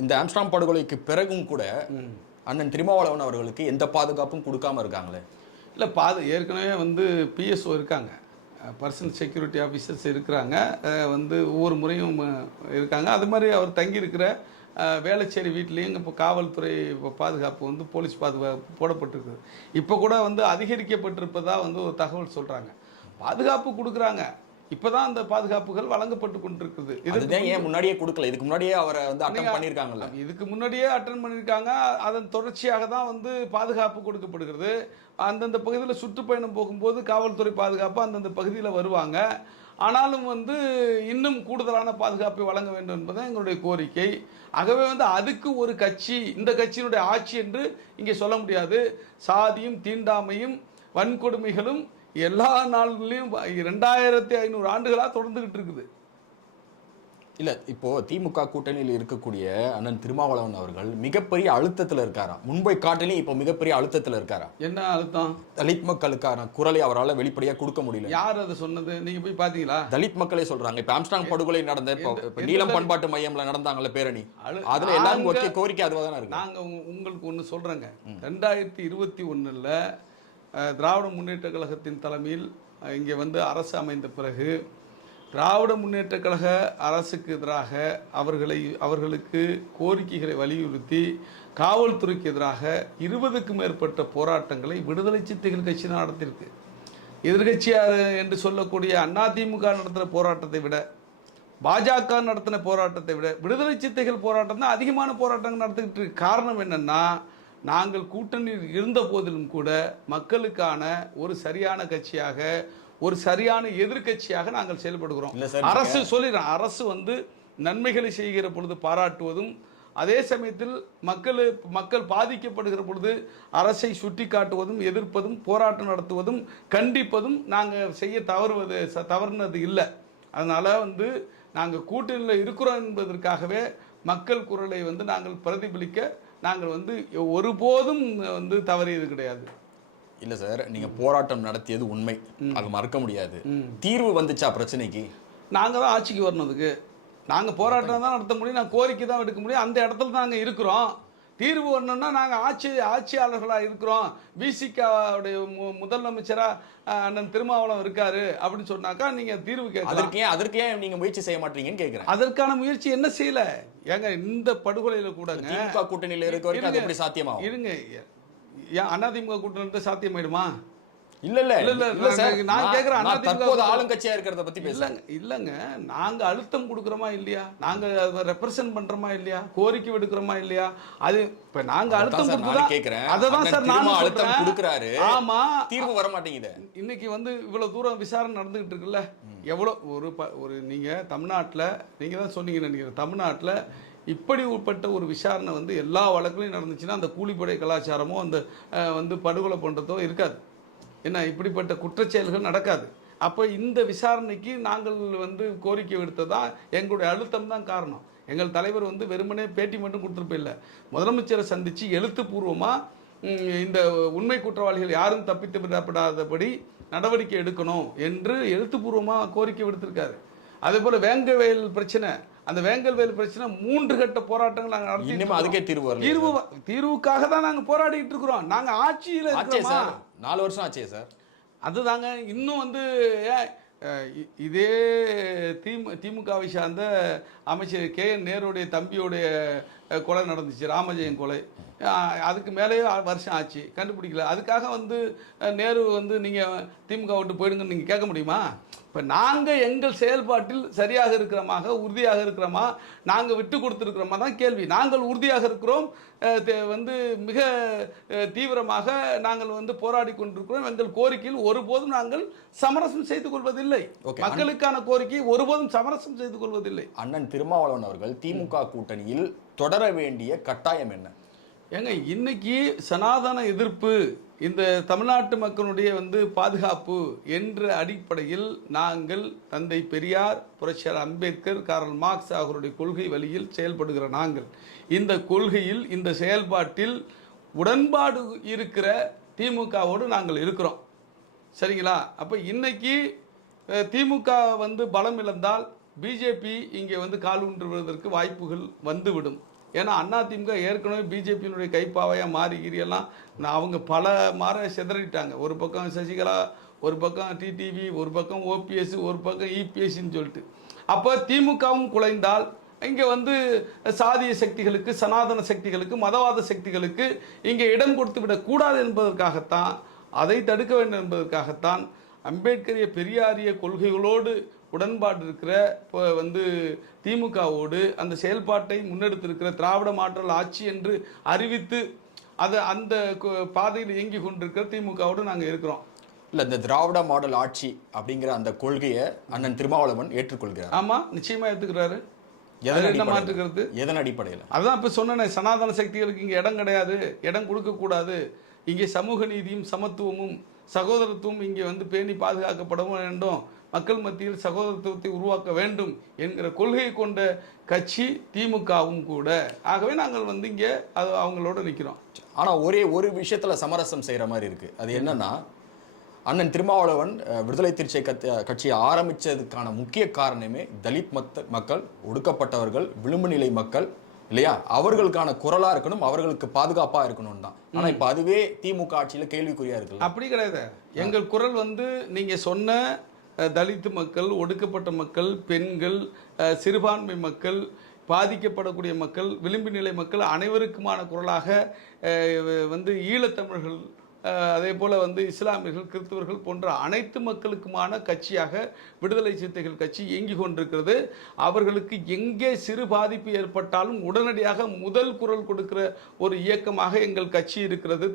இந்த ஆம்ஸ்ட்ராங் படுகொலைக்கு பிறகும் கூட அண்ணன் திருமாவளவன் அவர்களுக்கு எந்த பாதுகாப்பும் கொடுக்காம இருக்காங்களே. இல்லை ஏற்கனவே வந்து பிஎஸ்ஓ இருக்காங்க, பர்சனல் செக்யூரிட்டி ஆஃபீஸர்ஸ் இருக்கிறாங்க, வந்து ஒவ்வொரு முறையும் இருக்காங்க. அது மாதிரி அவர் தங்கியிருக்கிற வேளச்சேரி வீட்லேயும் இப்போ காவல்துறை பாதுகாப்பு வந்து போலீஸ் பாதுகாப்பு போடப்பட்டிருக்குது. இப்போ கூட வந்து அதிகரிக்கப்பட்டிருப்பதாக வந்து ஒரு தகவல் சொல்கிறாங்க. பாதுகாப்பு கொடுக்குறாங்க, இப்போதான் அந்த பாதுகாப்புகள் வழங்கப்பட்டு கொண்டிருக்குது. இதுதான் ஏன் முன்னாடியே கொடுக்கல? இதுக்கு முன்னாடியே அவரை வந்து அட்டன் பண்ணியிருக்காங்கல்ல. இதுக்கு முன்னாடியே அட்டன் பண்ணியிருக்காங்க. அதன் தொடர்ச்சியாக தான் வந்து பாதுகாப்பு கொடுக்கப்படுகிறது. அந்தந்த பகுதியில் சுற்றுப்பயணம் போகும்போது காவல்துறை பாதுகாப்பு அந்தந்த பகுதியில் வருவாங்க. ஆனாலும் வந்து இன்னும் கூடுதலான பாதுகாப்பை வழங்க வேண்டும் என்பது எங்களுடைய கோரிக்கை. ஆகவே வந்து அதுக்கு ஒரு கட்சி, இந்த கட்சியினுடைய ஆட்சி என்று இங்கே சொல்ல முடியாது. சாதியும் தீண்டாமையும் வன்கொடுமைகளும் எல்லா நாள்களையும் 2500 ஆண்டுகளாக தொடர்ந்துகிட்டு இருக்குது. இல்லை, இப்போ திமுக கூட்டணியில் இருக்கக்கூடிய அண்ணன் திருமாவளவன் அவர்கள் மிகப்பெரிய அழுத்தத்தில் இருக்காரா? முன்பை காட்டிலையும் இப்போ மிகப்பெரிய அழுத்தத்தில் இருக்காரா? என்ன அழுத்தம்? தலித் மக்களுக்கான குரலை அவரால் வெளிப்படையாக கொடுக்க முடியல. யார் அதை சொன்னது? நீங்க போய் பாத்தீங்களா? தலித் மக்களே சொல்றாங்க. இப்போ ஆம்ஸ்ட்ராங் படுகொலை நடந்த இப்போ நீலம் பண்பாட்டு மையம்ல நடந்தாங்கல்ல பேரணி, அதுல எல்லாரும் ஒற்றை கோரிக்கை அதுவாக தானே இருக்கு. நாங்க உங்களுக்கு ஒன்று சொல்றேங்க. 2021 திராவிட முன்னேற்ற கழகத்தின் தலைமையில் இங்கே வந்து அரசு அமைந்த பிறகு திராவிட முன்னேற்ற கழக அரசுக்கு எதிராக அவர்களுக்கு கோரிக்கைகளை வலியுறுத்தி காவல்துறைக்கு எதிராக 20க்கும் மேற்பட்ட போராட்டங்களை விடுதலை சிறுத்தைகள் கட்சி நடத்தியிருக்கு. எதிர்கட்சியார் என்று சொல்லக்கூடிய அதிமுக நடத்தின போராட்டத்தை விட, பாஜக நடத்தின போராட்டத்தை விட விடுதலை சிறுத்தைகள் போராட்டம் தான் அதிகமான போராட்டங்கள் நடத்திக்கிட்டு இருக்கு. காரணம் என்னன்னா, நாங்கள் கூட்டணியில் இருந்த போதிலும் கூட மக்களுக்கான ஒரு சரியான கட்சியாக, ஒரு சரியான எதிர்கட்சியாக நாங்கள் செயல்படுகிறோம். அரசு சொல்லிடுறோம், அரசு வந்து நன்மைகளை செய்கிற பொழுது பாராட்டுவதும், அதே சமயத்தில் மக்கள் பாதிக்கப்படுகிற பொழுது அரசை சுட்டி காட்டுவதும், எதிர்ப்பதும், போராட்டம் நடத்துவதும், கண்டிப்பதும் நாங்கள் செய்ய தவறுனது இல்லை. அதனால் வந்து நாங்கள் கூட்டணியில் இருக்கிறோம் என்பதற்காகவே மக்கள் குரலை வந்து நாங்கள் பிரதிபலிக்க நாங்கள் வந்து ஒருபோதும் வந்து தவறியது கிடையாது. இல்லை சார், நீங்கள் போராட்டம் நடத்தியது உண்மை, அது மறக்க முடியாது. தீர்வு வந்துச்சா பிரச்சனைக்கு? நாங்கள் தான் ஆட்சிக்கு வரணுதுக்கு நாங்கள் போராட்டம் தான் நடத்த முடியும், நாங்கள் கோரிக்கை தான் எடுக்க முடியும். அந்த இடத்துல தான் நாங்கள் இருக்கிறோம். தீர்வு வரணும்னா நாங்கள் ஆட்சியாளர்களாக இருக்கிறோம். விசிகாவுடைய முதலமைச்சராக அண்ணன் திருமாவளவன் இருக்காரு அப்படின்னு சொன்னாக்கா நீங்கள் தீர்வு கேட்கலாம். அதற்கே நீங்கள் முயற்சி செய்ய மாட்டீங்கன்னு கேட்குறேன். அதற்கான முயற்சி என்ன செய்யல? ஏங்க இந்த படுகொலையில் கூட திமுக கூட்டணியில் இருக்க வரைக்கும் அது எப்படி சாத்தியமாகும்? இருங்க, ஏன் அதிமுக கூட்டணி சாத்தியமாயிடுமா? இல்ல சார், நான் கேக்குறேன், தற்போது ஆளுங்கட்சியா இருக்கிறத பத்தி பேசுறாங்க. இல்லங்க, நாங்க அழுத்தம் கொடுக்கறோமா இல்லையா? நாங்க அதை ரெப்ரசன்ட் பண்றோமா இல்லையா? கோரிக்கை விடுக்கிறோமா இல்லையா? அது இப்ப நாங்க அழுத்தம் கொடுத்துதான் கேக்குறேன். அததான் சார் நான் அழுத்தம் கொடுக்கறாரு. ஆமா, தீர்வு வர மாட்டேங்குது. இன்னைக்கு வந்து இவ்வளவு தூரம் விசாரணை நடந்துகிட்டு இருக்குல்ல. எவ்வளவு ஒரு நீங்க தமிழ்நாட்டுல, நீங்க தான் சொன்னீங்க நினைக்கிறேன், தமிழ்நாட்டுல இப்படிப்பட்ட ஒரு விசாரணை வந்து எல்லா வழக்குலையும் நடந்துச்சுன்னா அந்த கூலிப்படை கலாச்சாரமோ அந்த வந்து படுகொலை பண்ணுறதோ இருக்காது. என்ன, இப்படிப்பட்ட குற்றச்செயல்கள் நடக்காது. அப்போ இந்த விசாரணைக்கு நாங்கள் வந்து கோரிக்கை விடுத்ததா எங்களுடைய அழுத்தம் தான் காரணம். எங்கள் தலைவர் வந்து வெறுமனே பேட்டி மட்டும் கொடுத்துருப்பில்லை, முதலமைச்சரை சந்தித்து எழுத்துப்பூர்வமாக இந்த உண்மை குற்றவாளிகள் யாரும் தப்பித்து விடப்படாதபடி நடவடிக்கை எடுக்கணும் என்று எழுத்துப்பூர்வமாக கோரிக்கை விடுத்திருக்காரு. அதே போல் வேங்கவேல் பிரச்சனை, அந்த வேங்கல்வேல் பிரச்சனை 3 கட்ட போராட்டங்கள் நாங்கள் நடத்தி அதுக்கே தீர்வுக்காக தான் நாங்கள் போராடிட்டு இருக்கிறோம். நாங்கள் ஆட்சியில் 4 வருஷம் ஆச்சே சார். அதுதாங்க இன்னும் வந்து இதே திமுகவை சார்ந்த அமைச்சர் KN நேருடைய தம்பியோடைய கொலை நடந்துச்சு, ராமஜெயம் கொலை. அதுக்கு மேலேயே வருஷம் ஆச்சு, கண்டுபிடிக்கல. அதுக்காக வந்து நேரு வந்து நீங்கள் திமுக விட்டு போயிடுங்கன்னு நீங்கள் கேட்க முடியுமா? இப்போ நாங்கள் எங்கள் செயல்பாட்டில் சரியாக இருக்கிறோமா, உறுதியாக இருக்கிறோமா, நாங்கள் விட்டு கொடுத்துருக்கிறோமா தான் கேள்வி. நாங்கள் உறுதியாக இருக்கிறோம், வந்து மிக தீவிரமாக நாங்கள் வந்து போராடி கொண்டிருக்கிறோம். எங்கள் கோரிக்கையில் ஒருபோதும் நாங்கள் சமரசம் செய்து கொள்வதில்லை. மக்களுக்கான கோரிக்கை ஒருபோதும் சமரசம் செய்து கொள்வதில்லை. அண்ணன் திருமாவளவன் அவர்கள் திமுக கூட்டணியில் தொடர வேண்டிய கட்டாயம் என்ன? ஏங்க, இன்னைக்கு சனாதன எதிர்ப்பு, இந்த தமிழ்நாட்டு மக்களுடைய வந்து பாதுகாப்பு என்ற அடிப்படையில் நாங்கள் தந்தை பெரியார், புரட்சியாளர் அம்பேத்கர், கார்ல் மார்க்ஸ் ஆகியோருடைய கொள்கை வழியில் செயல்படுகிற நாங்கள் இந்த கொள்கையில், இந்த செயல்பாட்டில் உடன்பாடு இருக்கிற திமுகவோடு நாங்கள் இருக்கிறோம். சரிங்களா? அப்போ இன்னைக்கு திமுக வந்து பலம் இழந்தால் பிஜேபி இங்கே வந்து கால் ஊன்றுவதற்கு வாய்ப்புகள் வந்துவிடும். ஏன்னா அதிமுக ஏற்கனவே பிஜேபியினுடைய கைப்பாவையாக மாறிகிறியெல்லாம் அவங்க பல சிதறிட்டாங்க. ஒரு பக்கம் சசிகலா, ஒரு பக்கம் டிடிவி, ஒரு பக்கம் ஓபிஎஸ், ஒரு பக்கம் இபிஎஸ்ன்னு சொல்லிட்டு. அப்போ திமுகவும் குலைந்தால் இங்கே வந்து சாதிய சக்திகளுக்கு, சனாதன சக்திகளுக்கு, மதவாத சக்திகளுக்கு இங்கே இடம் கொடுத்து விடக்கூடாது என்பதற்காகத்தான், அதை தடுக்க வேண்டும் என்பதற்காகத்தான் அம்பேத்கரிய பெரியாரிய கொள்கைகளோடு உடன்பாடு இருக்கிற இப்போ வந்து திமுகவோடு அந்த செயல்பாட்டை முன்னெடுத்திருக்கிற திராவிட மாற்றல் ஆட்சி என்று அறிவித்து அதை அந்த பாதையில் இயங்கி கொண்டிருக்கிற திமுகவோடு நாங்கள் இருக்கிறோம். இல்லை, இந்த திராவிட மாடல் ஆட்சி அப்படிங்கிற அந்த கொள்கையை அண்ணன் திருமாவளவன் ஏற்றுக்கொள்கிறார். ஆமாம், நிச்சயமாக ஏற்றுக்கிறாரு. என்ன மாற்றுக்கிறது? எதன் அடிப்படையில்? அதான் இப்போ சொன்னேன், சனாதன சக்திகளுக்கு இங்கே இடம் கிடையாது, இடம் கொடுக்கக்கூடாது, இங்கே சமூக நீதியும் சமத்துவமும் சகோதரத்துவம் இங்கே வந்து பேணி பாதுகாக்கப்பட வேண்டும், மக்கள் மத்தியில் சகோதரத்துவத்தை உருவாக்க வேண்டும் என்கிற கொள்கையை கொண்ட கட்சி திமுகவும் கூட. ஆகவே நாங்கள் வந்து இங்கே அவங்களோட நிற்கிறோம். ஆனால் ஒரு விஷயத்தில் சமரசம் செய்கிற மாதிரி இருக்குது. அது என்னன்னா, அண்ணன் திருமாவளவன் விடுதலை சிறுத்தை கட்சியை ஆரம்பித்ததுக்கான முக்கிய காரணமே தலித் மக்கள், ஒடுக்கப்பட்டவர்கள், விளிம்பு நிலை மக்கள் இல்லையா, அவர்களுக்கான குரலாக இருக்கணும், அவர்களுக்கு பாதுகாப்பாக இருக்கணும் தான். ஆனால் இப்போ அதுவே திமுக ஆட்சியில் கேள்விக்குறியா இருக்கு. அப்படி கிடையாது. எங்கள் குரல் வந்து நீங்கள் சொன்ன தலித் மக்கள், ஒடுக்கப்பட்ட மக்கள், பெண்கள், சிறுபான்மை மக்கள், பாதிக்கப்படக்கூடிய மக்கள், விளிம்பு நிலை மக்கள் அனைவருக்குமான குரலாக வந்து ஈழத்தமிழர்கள், அதே போல் வந்து இஸ்லாமியர்கள், கிறிஸ்தவர்கள் போன்ற அனைத்து மக்களுக்குமான கட்சியாக விடுதலை சிறுத்தைகள் கட்சி இயங்கி கொண்டிருக்கிறது. அவர்களுக்கு எங்கே சிறு பாதிப்பு ஏற்பட்டாலும் உடனடியாக முதல் குரல் கொடுக்கிற ஒரு இயக்கமாக எங்கள் கட்சி இருக்கிறது.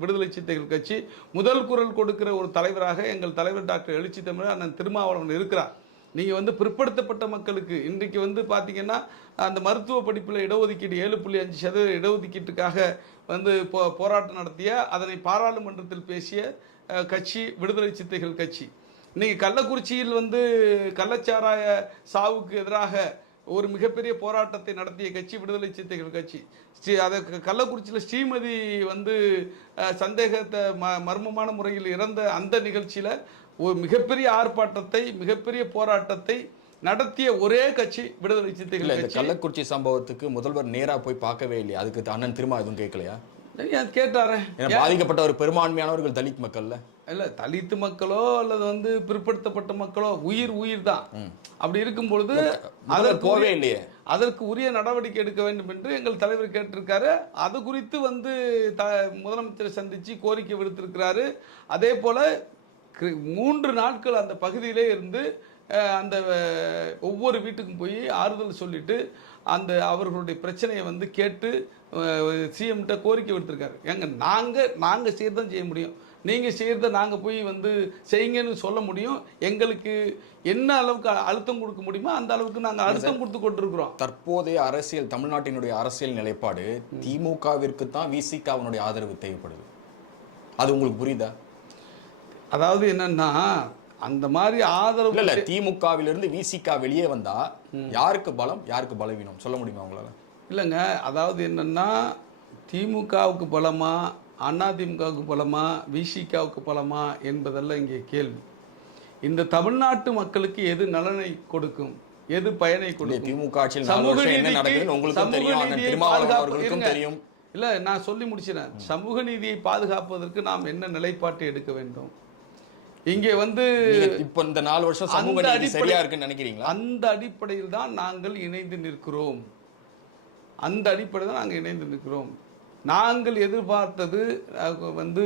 விடுதலை சிறுத்தைகள் கட்சி முதல் குரல் கொடுக்கிற ஒரு தலைவராக எங்கள் தலைவர் டாக்டர் எழுச்சி தமிழர் அண்ணன் திருமாவளவன் இருக்கிறார். நீங்கள் வந்து பிற்படுத்தப்பட்ட மக்களுக்கு இன்றைக்கு வந்து பார்த்தீங்கன்னா அந்த மருத்துவ படிப்பில் இடஒதுக்கீடு 7.5% இடஒதுக்கீட்டுக்காக வந்து போராட்டம் நடத்திய, அதனை பாராளுமன்றத்தில் பேசிய கட்சி விடுதலை சிறுத்தைகள் கட்சி. இன்றைக்கி கள்ளக்குறிச்சியில் வந்து கள்ளச்சாராய சாவுக்கு எதிராக ஒரு மிகப்பெரிய போராட்டத்தை நடத்திய கட்சி விடுதலை சிறுத்தைகள் கட்சி. அதை கள்ளக்குறிச்சியில் ஸ்ரீமதி வந்து சந்தேகத்தை மர்மமான முறையில் இறந்த அந்த நிகழ்ச்சியில் ஒரு மிகப்பெரிய ஆர்ப்பாட்டத்தை, மிகப்பெரிய போராட்டத்தை நடத்திய ஒரே கட்சி விடுதலை சிறுத்தைகள் கட்சி. கள்ளக்குறிச்சி சம்பவத்துக்கு முதல்வர் நேரா போய் பார்க்கவே இல்லையா? அதுக்கு அண்ணன் திரும்ப எதுவும் கேட்கலையா? கேட்டாரு. பாதிக்கப்பட்ட ஒரு பெரும்பான்மையானவர்கள் தலித் மக்கள்ல இல்ல, தலித் மக்களோ அல்லது வந்து பிற்படுத்தப்பட்ட மக்களோ உயிர் தான். அப்படி இருக்கும் பொழுது போவே இல்லையே, அதற்கு உரிய நடவடிக்கை எடுக்க வேண்டும் என்று எங்கள் தலைவர் கேட்டிருக்காரு. அது குறித்து வந்து முதலமைச்சரை சந்திச்சு கோரிக்கை விடுத்திருக்கிறாரு. அதே போல 3 நாட்கள் அந்த பகுதியிலே இருந்து அந்த ஒவ்வொரு வீட்டுக்கும் போய் ஆறுதல் சொல்லிட்டு அந்த அவர்களுடைய பிரச்சனையை வந்து கேட்டு சிஎம்கிட்ட கோரிக்கை விடுத்திருக்காரு. நாங்கள் செய்யறதான் செய்ய முடியும், நீங்கள் செய்கிறத நாங்கள் போய் வந்து செய்யுங்கன்னு சொல்ல முடியும். எங்களுக்கு என்ன அளவுக்கு அழுத்தம் கொடுக்க முடியுமோ அந்த அளவுக்கு நாங்கள் அழுத்தம் கொடுத்து கொண்டிருக்கிறோம். தற்போதைய அரசியல், தமிழ்நாட்டினுடைய அரசியல் நிலைப்பாடு திமுகவிற்கு தான் விசிகாவினுடைய ஆதரவு தேவைப்படுது. அது உங்களுக்கு புரியுதா? அதாவது என்னன்னா, அந்த மாதிரி ஆதரவு இல்ல, திமுகவிலிருந்து விசிகா வெளியே வந்தா யாருக்கு பலம், யாருக்கு பலவீனம் சொல்ல முடியுமா உங்களால? இல்லைங்க, அதாவது என்னன்னா, திமுகவுக்கு பலமா, அதிமுகவுக்கு பலமா, விசிகாவுக்கு பலமா என்பதெல்லாம் இங்கே கேள்வி. இந்த தமிழ்நாட்டு மக்களுக்கு எது நலனை கொடுக்கும், எது பயனை கொடுக்கும்? திமுக ஆட்சியில் சமூக தெரியும். இல்ல, நான் சொல்லி முடிச்சினேன். சமூக நீதியை பாதுகாப்பதற்கு நாம் என்ன நிலைப்பாட்டை எடுக்க வேண்டும்? இங்கே வந்து இப்ப இந்த 4 வருஷம் சமூக நீதி சரியா இருக்குன்னு நினைக்கிறீங்களா? அந்த அடிப்படையில் தான் நாங்கள் இணைந்து நிற்கிறோம். அந்த அடிப்படையில் தான் நாங்கள் இணைந்து நிற்கிறோம். நாங்கள் எதிர்பார்த்தது வந்து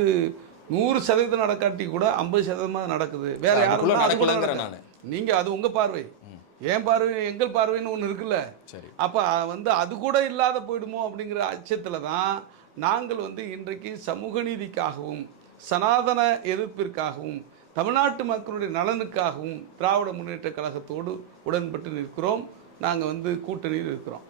100% நடக்காட்டி கூட 50% நடக்குது. வேற யாரும் நீங்க அது உங்க பார்வை, என் பார்வை, எங்கள் பார்வைன்னு ஒன்று இருக்குல்ல. அப்ப வந்து அது கூட இல்லாத போயிடுமோ அப்படிங்கிற அச்சத்துல தான் நாங்கள் வந்து இன்றைக்கு சமூக நீதிக்காகவும் சனாதன எதிர்ப்பிற்காகவும் தமிழ்நாட்டு மக்களுடைய நலனுக்காகவும் திராவிட முன்னேற்ற கழகத்தோடு உடன்பட்டு நிற்கிறோம். நாங்கள் வந்து கூட்டணியில் இருக்கிறோம்.